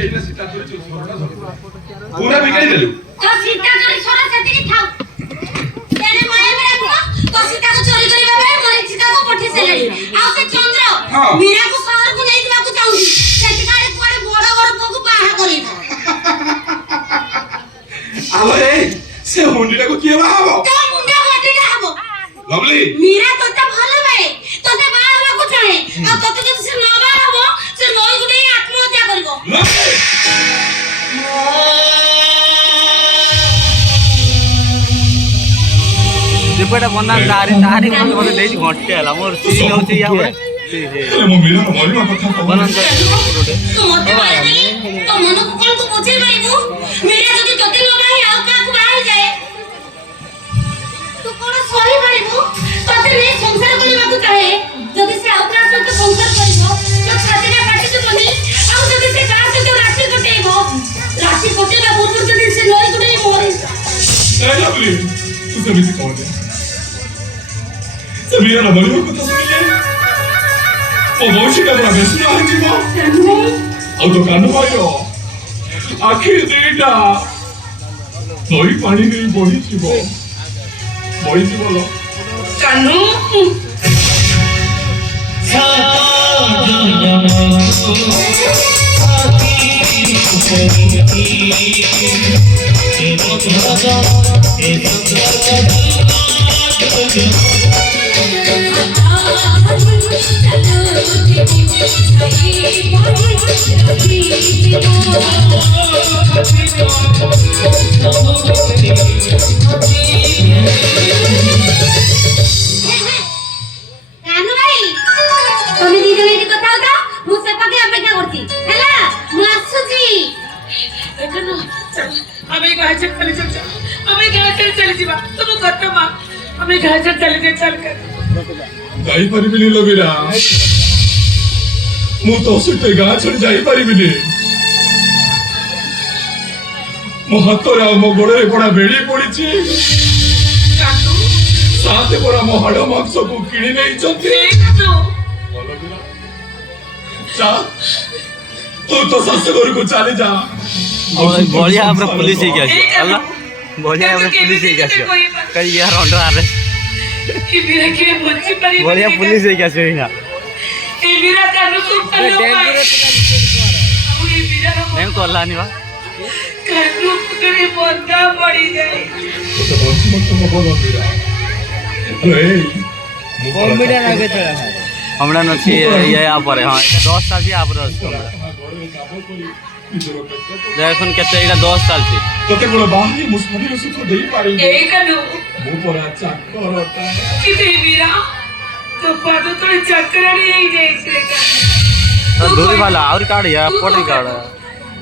ଏଇଟା ସୀତା ଚୋରି ସୋରଟା ପୁରା ବିଗାଡ଼ି ଦେଲୁ ତ ସୀତା ଚୋରି ସୋର ସେତିକି ଥାଉ ତେଣେ ମାୟା ମେରା ତ ସୀତାକୁ ଚୋରି କରିବା ବେଳେ ମରିଚିତାକୁ ପଠେଇ ସାରିଲେଣି ଆଉ ସେ ଚନ୍ଦ୍ର ମୀରାକୁ ସହରକୁ ନେଇ ଯିବାକୁ ଚାହୁଁଛି ସେଠିକାରେ କୁଆଡେ ବଡ ବଡ ପୁଅକୁ ବାହା କରିବ ଆରେ ସେ ହୁଣ୍ଡିଟାକୁ କିଏ ବାହା ହବ ତ ମୁଣ୍ଡ ହଟିଟା ହବ ଲଭଲି ମୀରା ତତେ ଭଲ ପାଏ ତତେ ବାହା ହେବାକୁ ଚାହେଁ ଆଉ ତତେ ଯଦି ସେ ନ ବାହା ହବ ସେ ନଈକୁ ନେଇ ଆତ୍ମହତ୍ୟା କରିବ ଯେପଟେ ବନା ତାରି ମତେ ଦେଇଛି ଘଣ୍ଟେ ହେଲା ମୋର ସିନ୍ ହଉଛି ୟା ପରେ ମୋ ମୀରାର ମରିବା କଥା ବନାନ୍ତ ତୁ ମତେ ବାହାରି ତ ମନକୁ କଣ ତୁ ବୁଝେଇ ପାରିବୁ ମୀରା ଯଦି ତତେ ନ ବାହି ଆଉ କାହାକୁ ବାହା ଯାଏ ତୁ କଣ ସହି ପାରିବୁ ତତେ ନେଇ ସଂସାର କରିବାକୁ ଚାହେଁ ଯଦି ସେ ଆଉ କାହା ସହିତ ସଂସାର କରିବ ତ ଛାତିରେ କାଟିଯିବନି ଆଉ ଯଦି ସେ କାହା ସହିତ ରାଶି କଟେଇବ ରାଶି କଟେଇବା ପୂର୍ବରୁ ଯଦି ସେ ନଈକୁ ନେଇ ମରି ଲଭଲି ତୁ ସେମିତି କହନି ସେ ମୀରାର ମରିବା କଥା ଶୁଣିଲେ ମୋ ବଂଶୀଟା ପୁରା ବେଶୀ ହେଇଯିବ ଆଉ ତ କାନ ଭାଇର ଆଖି ଦିଟା ନଈ ପାଣି ନେଇ ବହିଯିବ ଲୋ କାନୁ ଯାଇପାରିବିନି ଲୋ ମୀରା ମୁଁ ତୋ ସହିତ ଗାଁ ଛାଡ଼ି ଯାଇପାରିବିନି ମୋ ହାତରେ ଆଉ ମୋ ଗୋଡରେ ପଡା ବେଡି ପଡିଛି ସାଥେ ପରା ମୋ ହାଡ ମାଂସକୁ କିଣି ନେଇଛନ୍ତି ତୁ ତ ଶାଶୁଘରକୁ ଚାଲି ଯା ବଢିଆ ଭାବରେ ପୁଲିସ ହେଇକି ଆସିବ ହେଲା ବଢିଆ ଭାବରେ ପୁଲିସ ହେଇକି ଆସିବ କାଇଁ ୟାର ଅଣ୍ଡର ଆରେଷ୍ଟ ବଢିଆ ପୁଲିସ ହେଇକି ଆସିବ ଏଇନା ନାଇଁ କଲାନି ବା हमारा नची ये यहाँ पर हाँ 10 साल यहाँ पर देखुन केते एटा 10 साल छी तते बड़ बाही मुस्मनी सुख देई पारी ए कनु मो परा चक्करता किते वीरा तो पाद तो चक्करणी हे जाई से का दूरी वाला और काढ या पटी काढ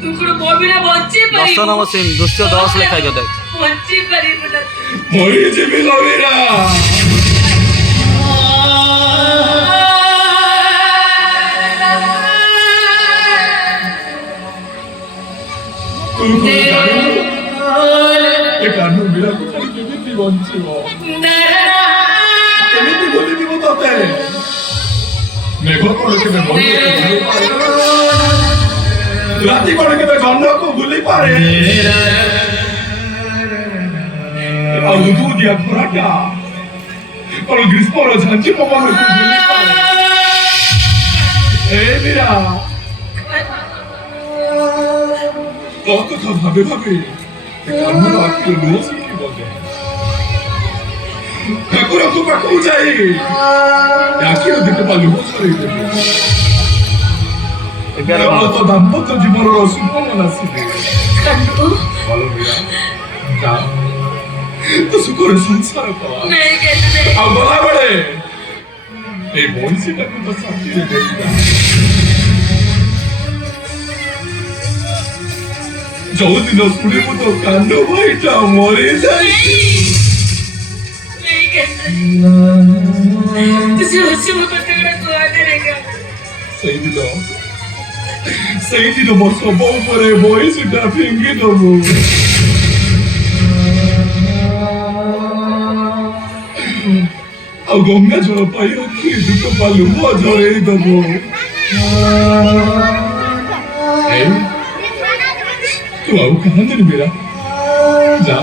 तू को बोबिना बच्चे परी 10 नंबर सिम 210 लिखा जो देख बच्चे परी मोरी जेबी लो वीरा कानू मेरा केमिति बंचिबो केमिति बोली दिबो तते मेघ कोले के बोली राती कोले के गंध को भूली पारे आ उदू दिया खराटा और ग्रीष्म रो झांची पवन को भूली पारे ए मेरा बहुत तो भाबे भाबे कानू आके नो सीखी बोले ठाकुर को पाखु जाई याकी देखि पालु सरी दे एगार तो दाम्पत्य जीवन रो सुखमन आसीबे कानू बोलो बिया जा तो सुखर संसार पवा नहीं कहते आ बोला बड़े ए बोलसी तक तो शांति दे देगा जो दिन सुनी मो तो कांदो भाईटा मरे जाई नहीं कहते तुझे हसी मत तेरा को आ देगा सही दिन मो सब ऊपर वॉइस उठा फिंगी दबो आ गंगा जल पाई रखी दुटो पालु मो झरे दबो तू आउ कहाँ दिन मेरा जा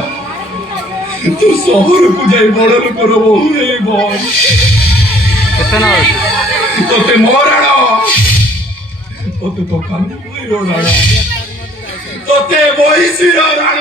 तू शहर को जाई बड़ लोक बहु हे बोल कितना तोते मोराड़ तोते तो खाली राण तोते बहिसी राण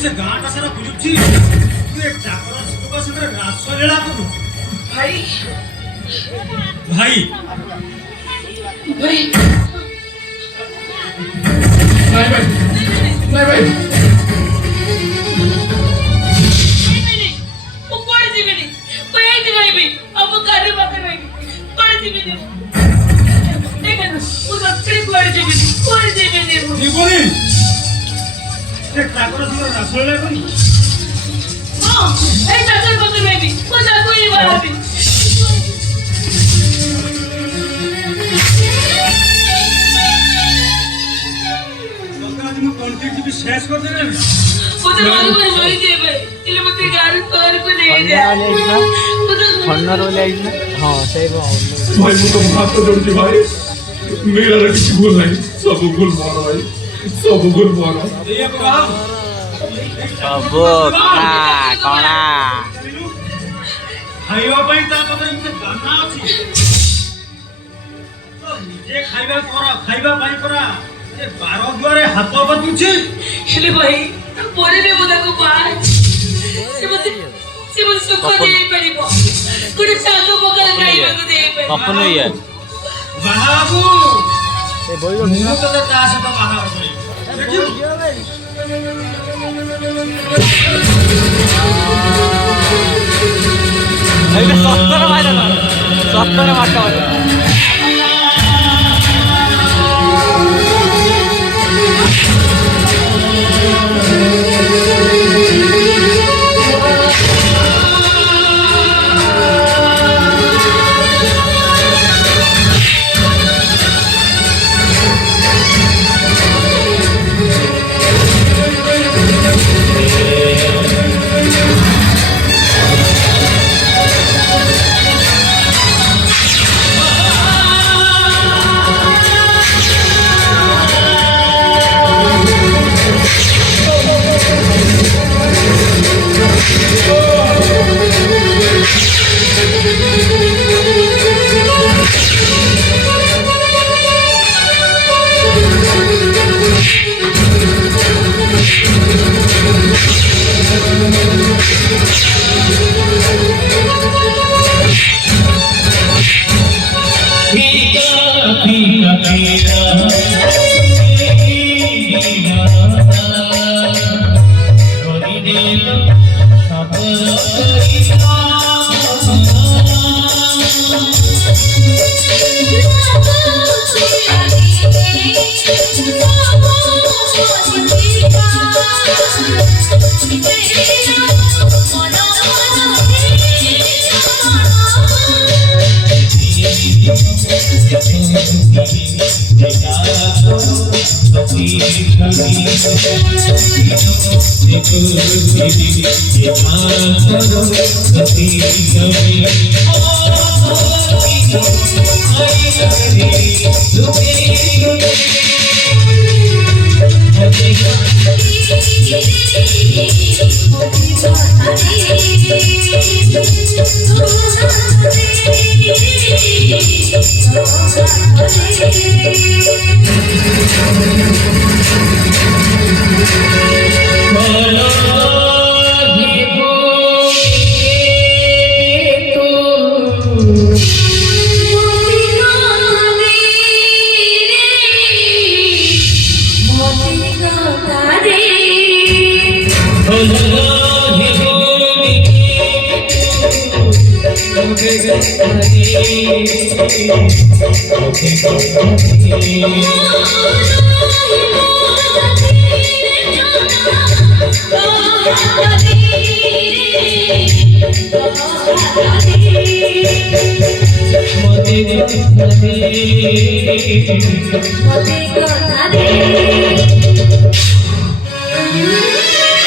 से गाँव सारा बुझुची रासलीला करू भाई भाई भाई नहीं भाई रासलीला करू शेष कर देना हाँ सही भाई मु तो हाथ जोड़ती भाई मेरा किसी भूल नहीं सब भूल मारो भाई सब भूल मारो ସବୁ କଣା ଖାଇବା ପାଇଁ ତା ପାଖରେ ଏମିତି ଦାନା ଅଛି ତ ନିଜେ ଖାଇବା ପାଇଁ ପରା ଏ ବାର ଦୁଆରେ ହାତ ବାଜୁଛି ହେଲେ ଭାଇ ପରେ ବି ମୁଁ ତାକୁ ବାହା ସେ ମତେ ସୁଖ ଦେଇପାରିବ ଗୋଟେ ଶାଗ ପକାଳ ଖାଇବାକୁ ଦେଇପାରିବ କପନ ଇଏ ବାହାବୁ ଏ ବଇର ମୁଁ ତତେ ତା ସହିତ ବାହା କରିବି ଦେଖିବୁ এইটা 70 মাইরা না 70 মারটা হবে Thank you. Mati